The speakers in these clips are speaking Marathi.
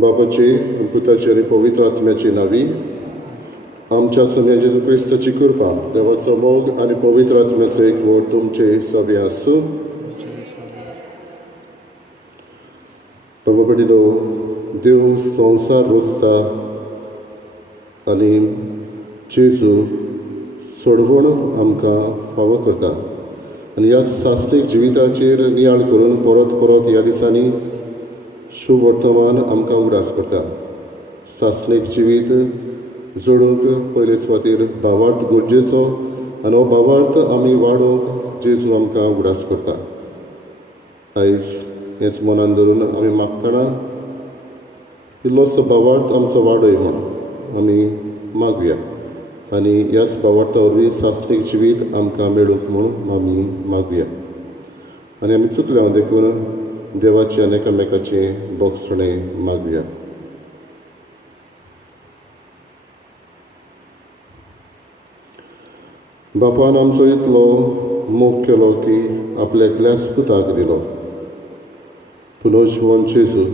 बापाची, पुताची आणि पवित्र आत्म्याची नावी. आमच्या सगळ्या जेजू क्रिस्ताची कृपा, देवाचो मोग आणि पवित्र आत्म्याचो एकवट तुमचे सगळे आसूं. बाबा पडिलो, देव संवसार रचता आनी जेजू सोडवण आमकां फावो करता आनी ह्या सासणीक जिविताचेर नियाळ करून परत परत ह्या दिसांनी शुभ वर्तमान आमकां उगडास करता. सासणीक जिवीत जोडूंक पयले सुवातेर भावार्थ गरजेचो आनी हो भावार्थ आमी वाडोवंक जेजू आमकां उगडास करता. आयज हेच मनान धरून आमी मागतना इल्लोसो भावार्थ आमचो वाडय म्हूण आमी मागुया आनी ह्याच भावार्था वरवीं सासणीक जिवीत आमकां मेळूंक म्हूण आमी मागुया. आनी आमी चुकल्या देखून देवाचे आनी एकामेकाचे बोगसणें मागुया. बापान आमचो इतलो मोग केलो की आपल्या एकल्याच पुताक दिलो. पुनोजमन जेजू,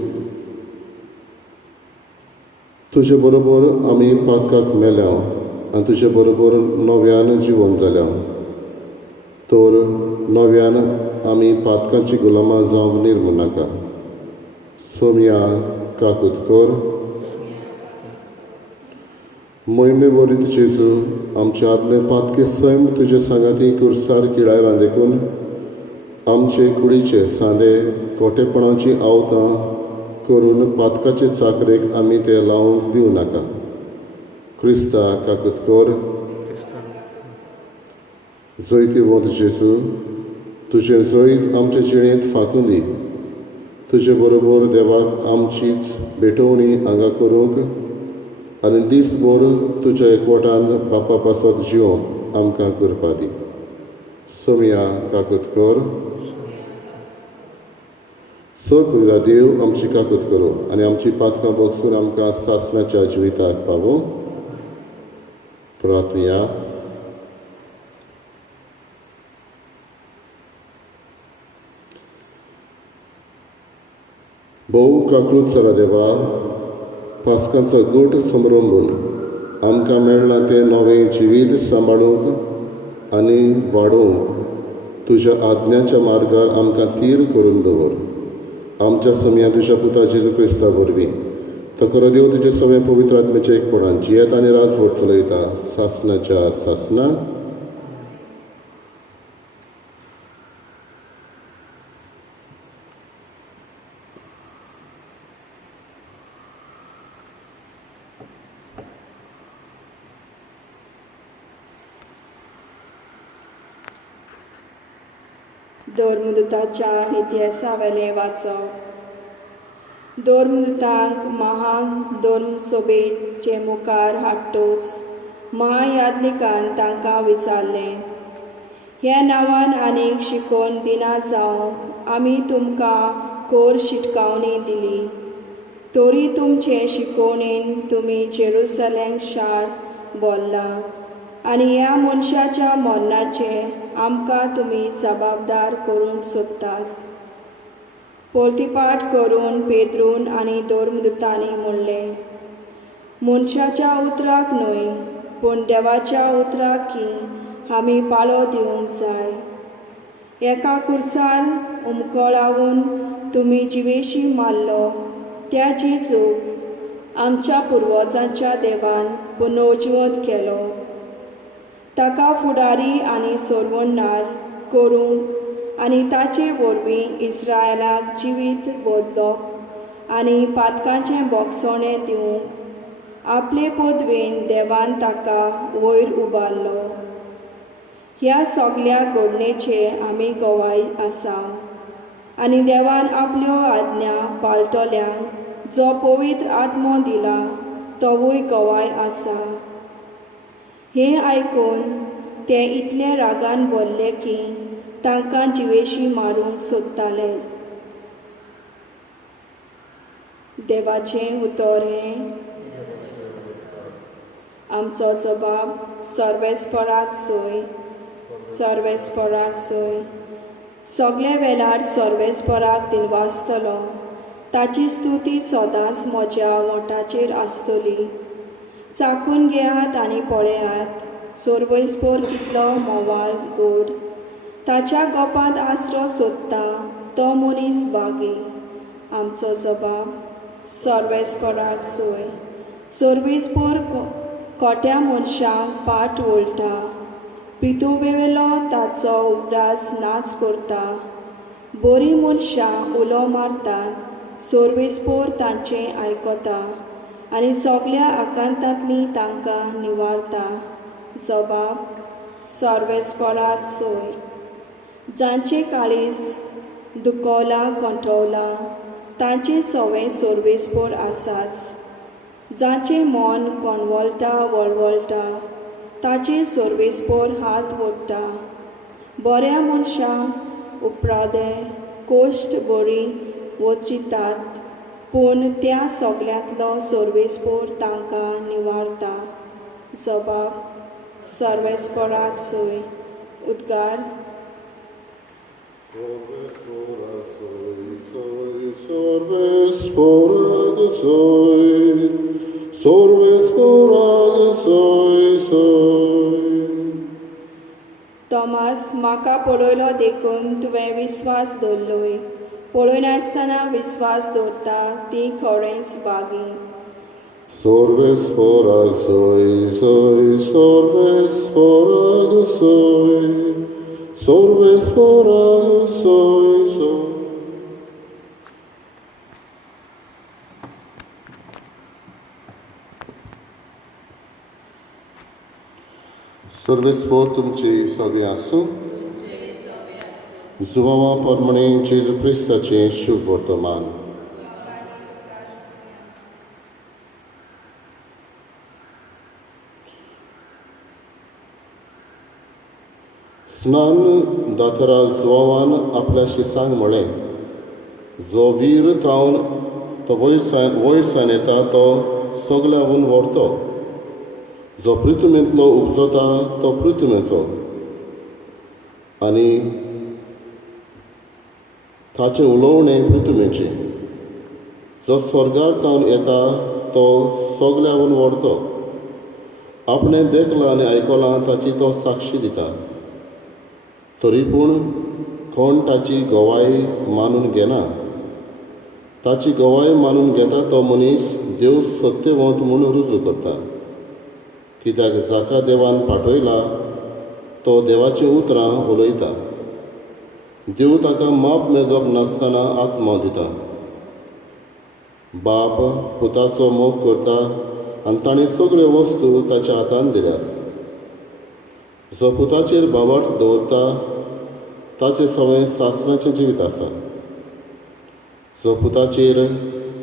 तुजे बरोबर आमी पातकाक मेल्या आनी तुजे बरोबर नव्यान जिवन जाल्या. तर नव्यान आमी पातकांची गुलामां जावंक निर्मू नाका. सोमया काकुतकर, मोहिमे वरीत जेजू, आमचे आदले पातकी सैम तुजे सांगाती कुर्सार किळायला देखून आमचे कुडीचे सादे खोटेपणाची आवतां करून पातकाचे चाकरेक आमी ते लावंक दिवं नाका. क्रिस्ता काकुतकर, जैती वंत जेजू, तुजे जैत आमचे जिणेंत फाकून दी. तुजे बरोबर देवाक आमचीच भेटवणी हांगा करूंक आनी दीसभर तुज्या एकवटान बापा पासत जिवंक आमकां करपा दी. सोमया काकुतकर, सोर देव आमची काकूत करूं आनी आमची पातकां बोगसून आमकां सासणाच्या जिविताक पावूं. प्रार्थया. भोव काकूत चला देवा, पास्कांचो गोट समरंभून आमकां मेळना तें नवें जिवीत सांबाळूंक आनी वाडोवंक तुज्या आज्ञाच्या मार्गार आमकां थीर करून दवर. आमच्या समया तुज्या पुता जेजू क्रिस्ता वरवीं तकरो देव तुजे सगळे पवित्र आत्म्याच्या एकपणान जियेत आनी राजवट चलयता सासणाच्या सासणा. धर्मदूताच्या इतिहासावेले वाचप. धर्मदूतांक महान धर्मसभेचे मुखार हाडटूच महायाज्ञिकान तांकां विचारलें, ह्या नांवान आनीक शिकोवन दिना जावं आमी तुमकां खोर शिटकावणी दिली. तरी तुमचे शिकोवणेन तुमी जेरुसलेम शार बोल्ला आनी ह्या मनशाच्या मरणाचे आमकां तुमी जबाबदार करूंक सोदतात. पोलतीपाट करून पेद्रून आनी धर्मदूतांनी म्हणलें, मनशाच्या उतराक न्हय पूण देवाच्या उतराक की आमी पाळो दिवंक जाय. एका कुर्सार उमकळावून तुमी जिवेशी मारलो त्या जेजूक आमच्या पुर्वजांच्या देवान पुनर्जिवंत केलो. ताका फुडारी आनी सोडवणदार करूंक आनी ताचे वरवीं इस्रायलाक जिवीत बदलोवप आनी पातकांचें बोगसणें दिवंक आपले पदवेन देवान ताका वयर उबारलो. ह्या सगळ्या घडणेचे आमी गवाय आसा आनी देवान आपल्यो आज्ञा पाळटल्यांक जो पवित्र आत्मो दिला तोवूय गवाय आसा. हें आयकून ते इतले रागान भरले की तांकां जिवेशी मारूंक सोदताले. देवाचें उतर हें: आमचो जबाब सर्वेस्पराक सोय, सर्वेस्पराक सोय. सगळे वेळार सर्वेस्पराक दिनवासतलो, ताची स्तुती सदांच म्हज्या ओंठाचेर आसतली. चाखून घेयात आनी पळयात, सर्वेस्पर कितलो मोवाळ गोड. ताच्या गोपांत आसरो सोदता तो मनीस बागी. आमचो जबाब सर्वेस्पराक सोय. सर्वेस्पर खोट्या मनशांक पाट वळटा, पितूवेलो ताचो उगडास नाच करता. बरीं मनशां उलो मारतात, सर्वेस्पर तांचें आयकता आनी सगळ्या आकांतांतलीं तांकां निवारता. जबाब सर्वेस्पराक सोय. जांचें काळीज दुखवलां गोंठवलां, तांचें सवें सर्वेस्पर आसाच. जांचें मन कोणवलता वळवळटा, ताचेर सर्वेस्पर हात ओडटा. बऱ्या मनशांक उपरादे कोश्ट बरी वचितात, पूण त्या सगळ्यांतलो सर्वेस्पर तांकां निवारता. जबाब सर्वेस्पराक सोय. उद्गार: सर्वेस्पराक सोय, सर्वेस्पराक सोय, सोय. तोमास, म्हाका पळयलो देखून तुवें विस्वास दवरलोय. पळयनासतना विस्वास दवरता ती खरेंच बागी. सर्वेस्पराक सोय, सोय, सर्वेस्पराक सोय, सर्वेस्पराक सोय, सोय. सर्वेस्पर तुमची सगळी आसूं. जुवावा पोरमणे जेजू क्रिस्ताचें शुभ वर्तमान. स्नान दातरा जुवावान आपल्या शिसांक म्हळें, जो वीर थावन तो वयरसावन येता तो सगळ्यावून व्हरतो. जो पृथ्वींतलो उपजता तो पृथ्वीचो आनी ताचें उलोवणें पृथ्वीचें. जो स्वर्गार थावन येता तो सगळ्यावून व्हरतो. आपणें देखलां आनी आयकलां ताची तो साक्षी दिता. तरी पूण कोण ताची गवाय मानून घेना. ताची गवाय मानून घेता तो मनीस देव सत्यवंत म्हूण रुजू करता. कित्याक जाका देवान पाठयला तो देवाचीं उतरां उलयता. देव ताका माप मेजप नासतना आत्मो दिता. बाप पुताचो मोग करता आनी ताणें सगळ्यो वस्तू ताच्या हातांत दिल्यात. जो पुताचेर बाबार्थ दवरता ताचें सवें सासणाचें जिवीत आसा. जो पुताचेर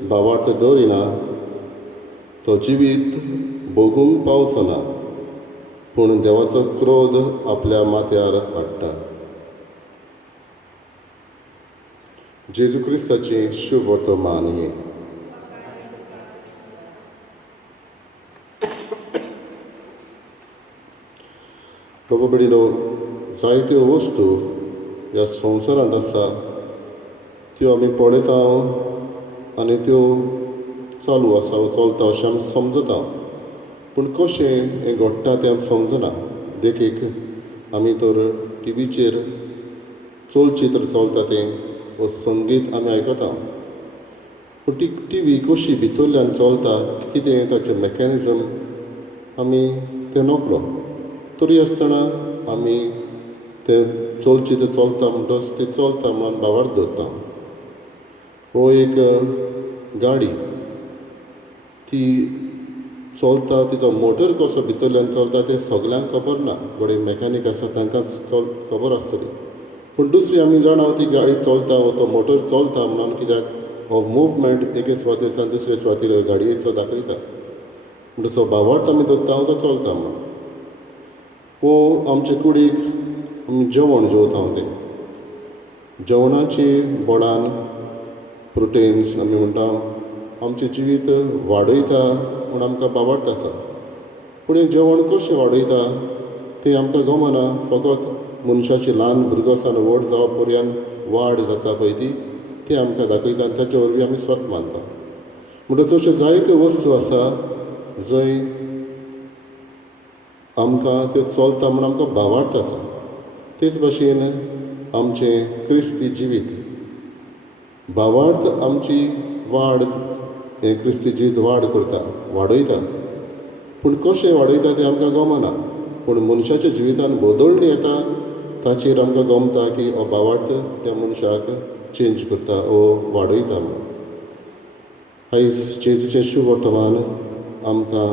बाबार्थ दवरिना तो जिवीत भोगूंक पावचो ना, पूण देवाचो क्रोध आपल्या माथ्यार हाडटा. जेजू क्रिस्ताचें शुभ वर्तमान हें. बाबा बेडिलो, जायत्यो वस्तू ह्या संवसारांत आसा त्यो आमी पळयता आनी त्यो चालू आसा चलता अशें आमी समजता. पूण कशें हें घडटा तें आमी समजना. देखीक आमी तर टीव्हीचेर चलचित्र चलता तें वा संगीत आमी आयकता. पूण ती टीव्ही कशी भितरल्यान चलता, कितें ताचें मॅकॅनिजम आमी तें नकळो. तरी आसतना आमी तें चलचित्र चलता म्हणटच तें चलता म्हणून बाबार्थ दवरता. हो एक गाडी ती चलता तिचो मोटर कसो भितरल्यान चलता तें सगल्यांक खबर ना. थोडे मॅकॅनीक आसा तांकां खबर आसतली. पूण दुसरी आमी जाणाव ती गाडी चलता वो तो मोटर चलता म्हणून, कित्याक हो मुवमेंट एके सुवातेरच्यान दुसरे सुवातेर गाडयेचो दाखयता. म्हणटा जो भावार्थ आमी धरता तो चलता म्हणून. वो आमचे कुडीक आमी जेवण जेवता तें जेवणाची बोडान प्रोटीन्स आमी म्हणटा आमचें जिवीत वाडयता म्हूण आमकां भावार्थ आसा. पूण हें जेवण कशें वाडयता तें आमकां गमना. फकत मनशाची ल्हान भुरगो सावन व्हड जावप पर्यंत वाड जाता पळय ती तें आमकां दाखयता आनी ताचे वरवीं आमी स्वत मानता. म्हणटच अश्यो जायत्यो वस्तू आसा जंय आमकां त्यो चलता म्हूण आमकां भावार्थ आसा. तेच भाशेन आमचें क्रिस्ती जिवीत भावार्थ आमची वाड हें क्रिस्ती जिवीत वाड करता, वाडयता. पूण कशें वाडयता तें आमकां गमना. पूण मनशाच्या जिवितान बदलणी येता ताचेर आमकां गमता की हो भावार्थ त्या मनशाक चेंज करता वो वाडयता म्हणून. आयज जेजूचें शुभ वर्तमान आमकां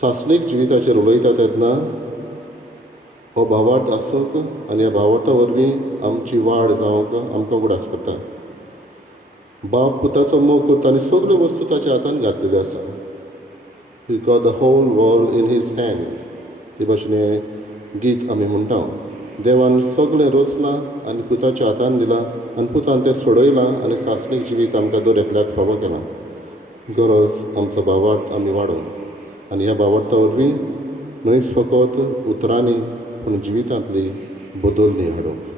सासणीक जिविताचेर उलयता तेन्ना हो भावार्थ आसूंक आनी ह्या भावार्था वरवीं आमची वाड जावंक आमकां उगडास करता. बाप पुताचो मोग करता आनी सगल्यो वस्तू ताच्या हातान घातलेल्यो आसा. He got the whole world in his hand हे भाशेन हें गीत आमी म्हणटा. देवान सगळें रचलां आनी पुताच्या हातान दिलां आनी पुतान तें सोडयलां आनी सासणीक जिवीत आमकां दर एकल्याक फावो केलां. गरज आमचो भावार्थ आमी वाडोवंक आनी ह्या भावार्था वरवीं न्हयच फकत उतरांनी पूण जिवितांतली बदलणी हाडोवंक.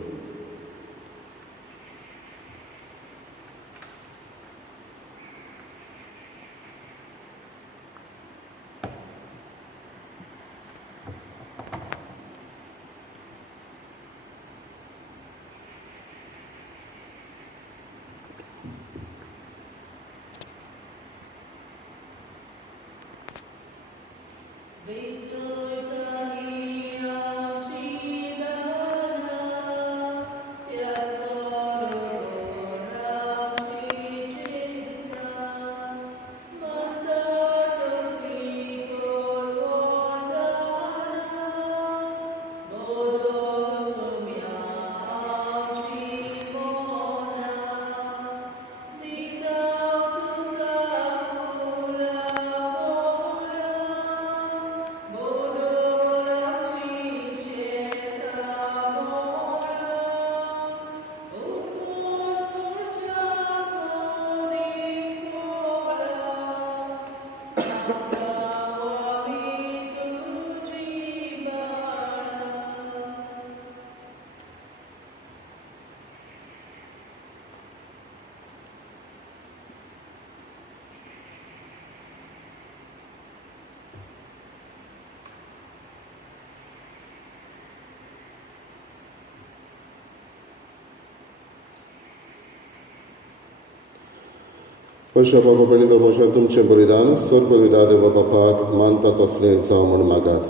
अशा बाबा भयणी दोमोशा तुमचें बलिदान स्वर्ग बलिदान देवा बापाक मानता तसलें जावं म्हूण मागात.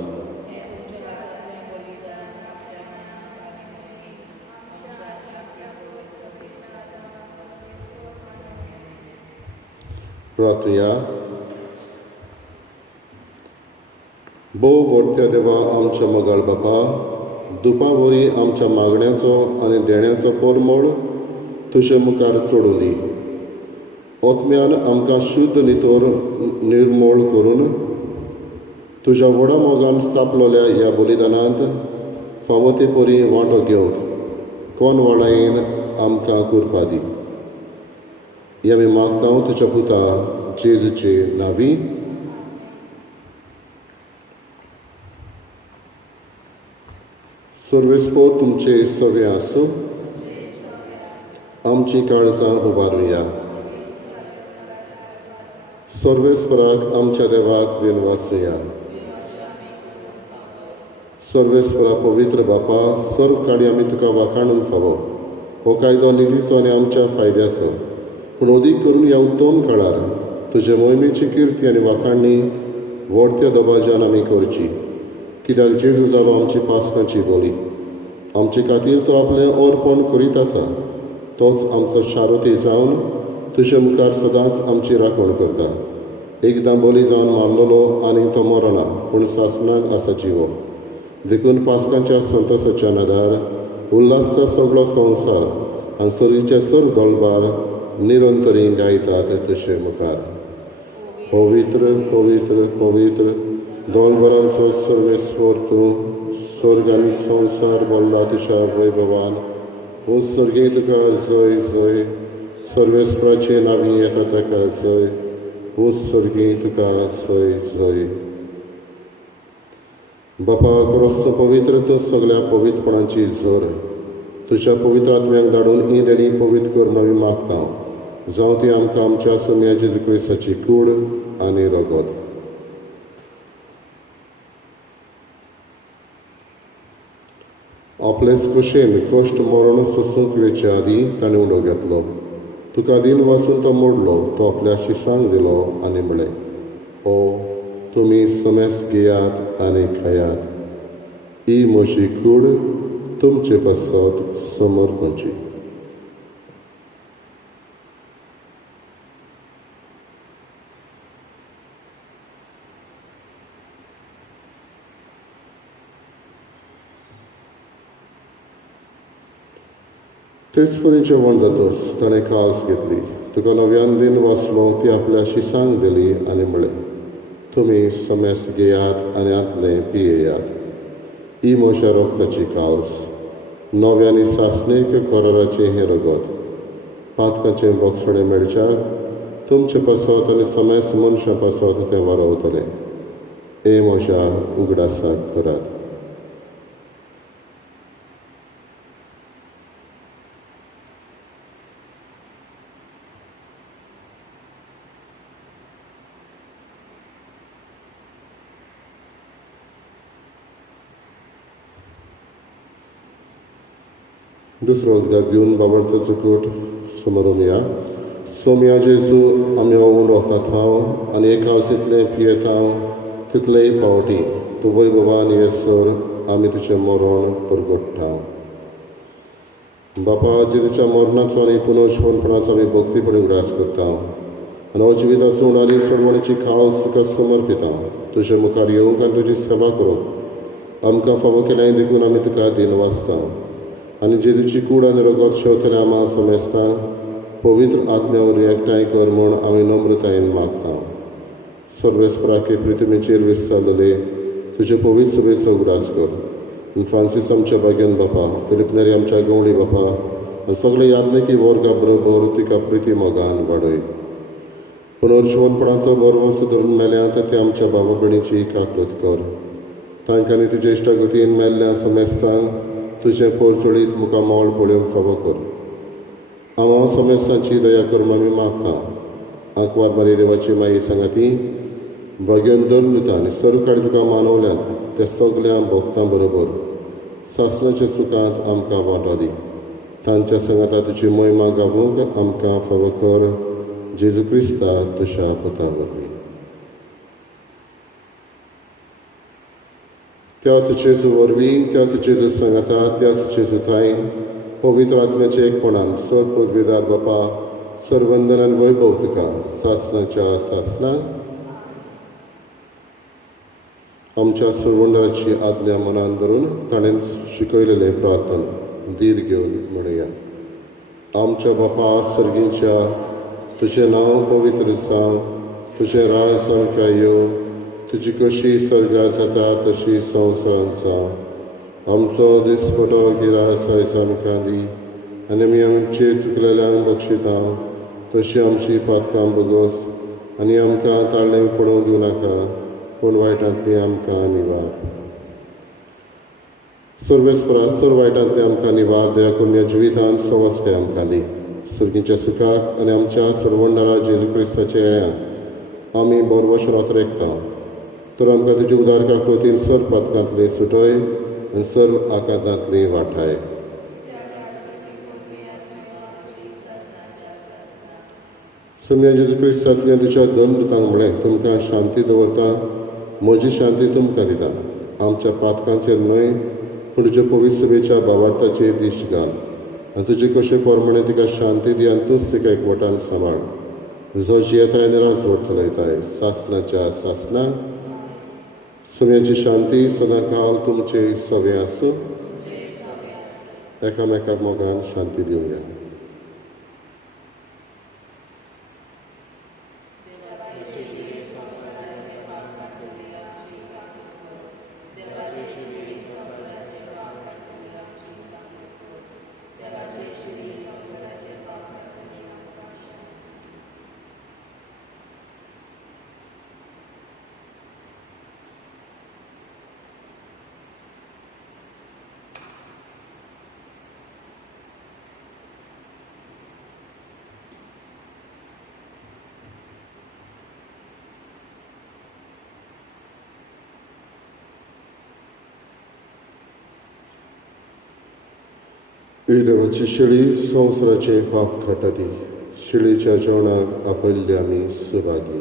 प्रार्थया. भोव व्हडत्या देवा आमच्या मोगाळ बापा, दुपा वरी आमच्या मागण्याचो आनी देण्याचो परमळ तुजे मुखार चोडूं दी. ओतम्यान आमकां शुद्ध नितोर निर्मळ करून तुज्या व्हडा मोगान स्थापलोल्या ह्या बलिदानांत फावो ते परी वांटो घेवंक कोण वळायेन आमकां करपा दी. हें आमी मागता तुज्या पुता जेजूचे नांवी. सर्वेस्पोर तुमचे सवे आसूं. आमची काळजां उबारुया. सर्वेस्पराक आमच्या देवाक दिन वाचुया. सर्वेस्परा पवित्र बापा, सर्व काळी आमी तुका वाखाणून फावो. हो कायदो निधीचो आनी आमच्या फायद्याचो. पूण अदीक करून ह्या उत्तम काळार तुजे मोहिमेची किर्ती आनी वाखाणणी व्हडत्या दबाज्यान आमी करची. कित्याक जेजू जालो आमची पासकांची बोली. आमचे खातीर तो आपलें अर्पण करीत आसा. तोच आमचो शारोती जावन तुजे मुखार सदांच आमची राखण करता. एकदां बली जावन मारलेलो आनी तो मरना पूण सासणाक आसा जिवो देखून पास्कांच्या संतोशाच्या नदार उल्हासचा सगळो संवसार आनी सोरीच्या सर्व दोळबार निरंतरी गायतात तशे मुखार पवित्र पवित्र पवित्र दोळबारांचो सर्वेस्वर तूं स्वर्ग आनी संवसार बोल्ला तुज्या वैभवान उत्सर्गी तुका जय जय सर्वेस्वराचे नांवी येता ताका जय उत्सर्गी तुका जय जय बापा खरोच पवित्र तूं सगळ्या पवित्रपणाची जोर तुज्या पवित्र आत्म्याक धाडून ही देणी पवित्र करून आमी मागता जावं ती आमकां आमच्या सोम्या जेजू क्रिस्ताची कूड आनी रगत आपलेच कुशेन कश्ट मरण सोसूंक वेचे आदीं ताणें उडो घेतलो तुका दिन वाचून तो मोडलो तो आपल्या शिसांक दिलो आनी म्हळें ओ तुमी समेस घेयात आनी खायात ही म्हजी कूड तुमचे पासत समोर खंयची तेच परी जेवण जातच ताणें कास घेतली तुका नव्यान दिन वाचलो ती आपल्या शिसांक दिली आनी म्हळें तुमी समेस घेयात आनी आतले पियेयात ही म्हज्या रोगताची कास नव्यानी सासणेक कराराचें हें रगत पातकाचें बोगसडे मेळच्यार तुमचे पासत आनी समेस मनशां पासत तें वारवतलें हे म्हज्या उगडासाक करात दुसरो उदकाक घेवन बाबडचो चुकूट समोरून या सोम्या जेजू आमी हो उंडो खातांव आनी एक हांव तितलें पियेतांव तितलेय पावटी तूं वैभवान येसर आमी तुजें मरण परगट्टांव बापा जेजूच्या मरणाचो आनी पुनर्जीवनपणाचो आमी भक्तीपणी उगडास करतांव आनी हो जिवीत आसून आनी सोडवणेची खास तुका समर्पितांव तुजे मुखार येवंक आनी तुजी सेवा करूंक आमकां फावो केल्याय देखून आमी तुका दिन वाचतांव आनी जेजूची कूड आनी रगत शेवतले आम्हा समेस्तां पवित्र आत्म्यावर एकठांय कर म्हूण आमी नम्रतायेन मागता सर्वेस्पराके प्रितमेचेर विस्तारलेले तुजे पवित्र सभेचो उगडास कर आनी फ्रांसीस आमच्या बागेन बापा फिलिप नेरी आमच्या गवळी बापा आनी सगळे यादनेकी वर्गा बरोबर तिका प्रिती मोगान वाडय पुनर्जीवनपणाचो बरो सुदरून मेल्यांत ते आमच्या भावा भयणीची काकलत कर तांकां आनी तुजे इश्टागतीन मेल्ल्या समेस्तांक तुजें पोरचोळीत मुखार मोल पळोवंक फावो कर हांव समेस्तांची दया करून आमी मागता आंकवार मारी देवाची माई सांगाती भगेन दरनुता आनी सर्वकाळी तुका मानवल्यांत त्या सगळ्या भक्तां बरोबर सासणाच्या सुखांत आमकां वांटो दी तांच्या संगता तुजी महिमा गावूंक आमकां फावो कर जेजू क्रिस्ता तुज्या पुता वरवीं त्याच जेजू वरवीं त्याच जेजू सांगता त्याच जेजू थंय पवित्र आत्म्याचे एकपणान सर पदवीदार बापा सर्वंदनान वैभव तुका सासणाच्या सासणा आमच्या सर्वंडराची आज्ञा मनान धरून ताणें शिकयलेलें प्रार्थना धीर घेवन म्हणुया आमच्या बापा सर्गीच्या तुजें नांव पवित्र जावं तुजें राज सामकें येवं तुजी कशी सर्गा जाता तशी संवसारांत जावं आमचो दिसपटो गिरास आयज आमकां दी आनी आमी आमचे चुकलेल्यांक बक्षिता तशी आमची पातकां बगोस आनी आमकां ताळणेक पडोवंक दिवं नाका पूण वायटांतली आमकां निवार सर्वेस्परा सर्व वायटांतली आमकां निवार दया करून ह्या जिवितांत सवस्काय आमकां दी सर्गीच्या सुखाक आनी आमच्या सर्वंडरा जेजू क्रिस्ताच्या येण्याक आमी बरो भशेन रेखता तर आमकां तुजी उदार काकृतीन सर्व पातकांतली सुटय आनी सर्व आकांतांतली वाटाय सोम्या जेजू क्रिस्ता तुवें तुज्या धर्मदूतांक म्हळें तुमकां शांती दवरता म्हजी शांती तुमकां दिता आमच्या पातकांचेर न्हय पूण तुज्या पवित्र सभेच्या भावार्थाचेर दिश्ट घाल आनी तुजे कशें पोरमणें तिका शांती दी आनी तूंच तिका एकवटान सांबाळ जो जियेताय आनी राजवट चलयताय सासणाच्या सासणा सुम्याची शांती सदांकाळ तुमचे सवे आसूं एकामेकाक मोगान शांती दिवया. ही देवाची शिळी संवसाराचे पाप काटाती शिळेच्या जेवणाक आपयल्ले आमी Subhagi.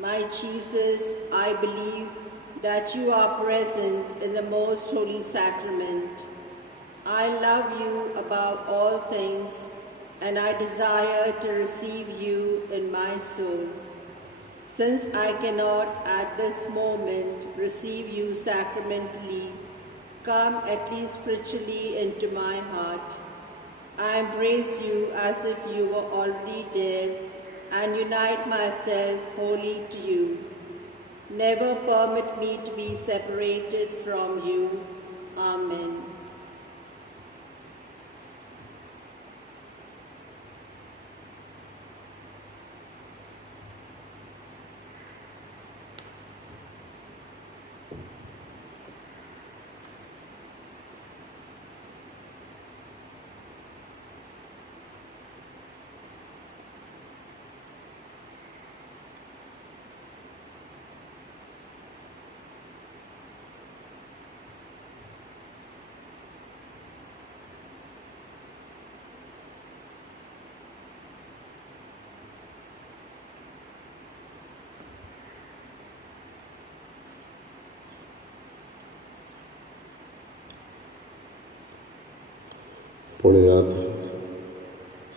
My Jesus, I believe that you are present in the most holy sacrament. I love you above all things, and I desire to receive you in my soul. Since I cannot at this moment receive you sacramentally, come at least spiritually into my heart. I embrace you as if you were already there and unite myself wholly to you. Never permit me to be separated from you. Amen. पळयात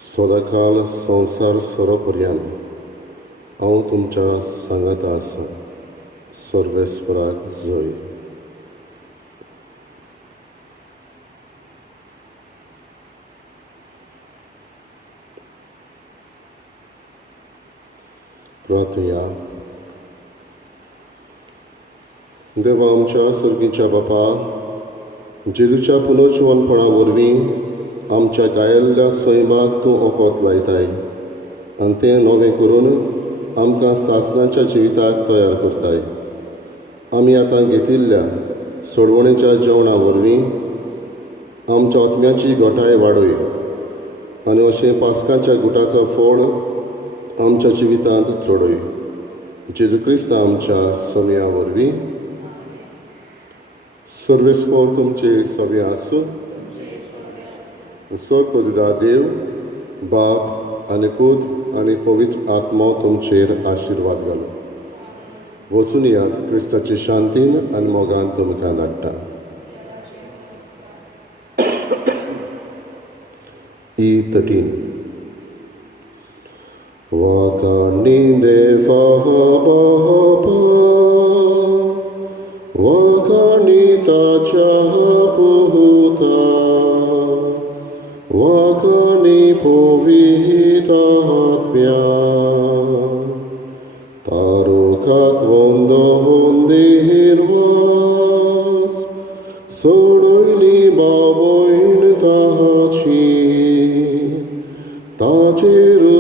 सदाकाळ संवसार सोरोपर्यंत हांव तुमच्या सांगात आसां. सर्वेस्पराक जय. प्रार्थया. देवा आमच्या सर्गीच्या बापा, जेजूच्या पुनर्जीवनपणा वरवीं आमच्या गायल्ल्या सैमाक तूं ओकोत लायताय आनी तें नवें करून आमकां सासणाच्या जिविताक तयार करताय. आमी आतां घेतिल्ल्या सोडवणेच्या जेवणा वरवीं आमच्या आत्म्याची घोटाय वाडय आनी अशें पास्काच्या गुटाचो फळ आमच्या जिवितांत चडय. जेजू क्रिस्त आमच्या सोम्या वरवीं. सर्वेस्पर तुमचे सवे आसूं. सर्वपदिदा देव बाप आनी पूत आनी पवित्र आत्मा तुमचेर आशिर्वाद घालो. वचून यात क्रिस्ताचे शांतीन आनी मोगान तुमकां धाडटा. E13. Wakani Fahaba Wakani Tachaputa Wakani Povita Hatmya Tarukak Vondo Hondirvas Sodoili Baboin Tahachi Tachiru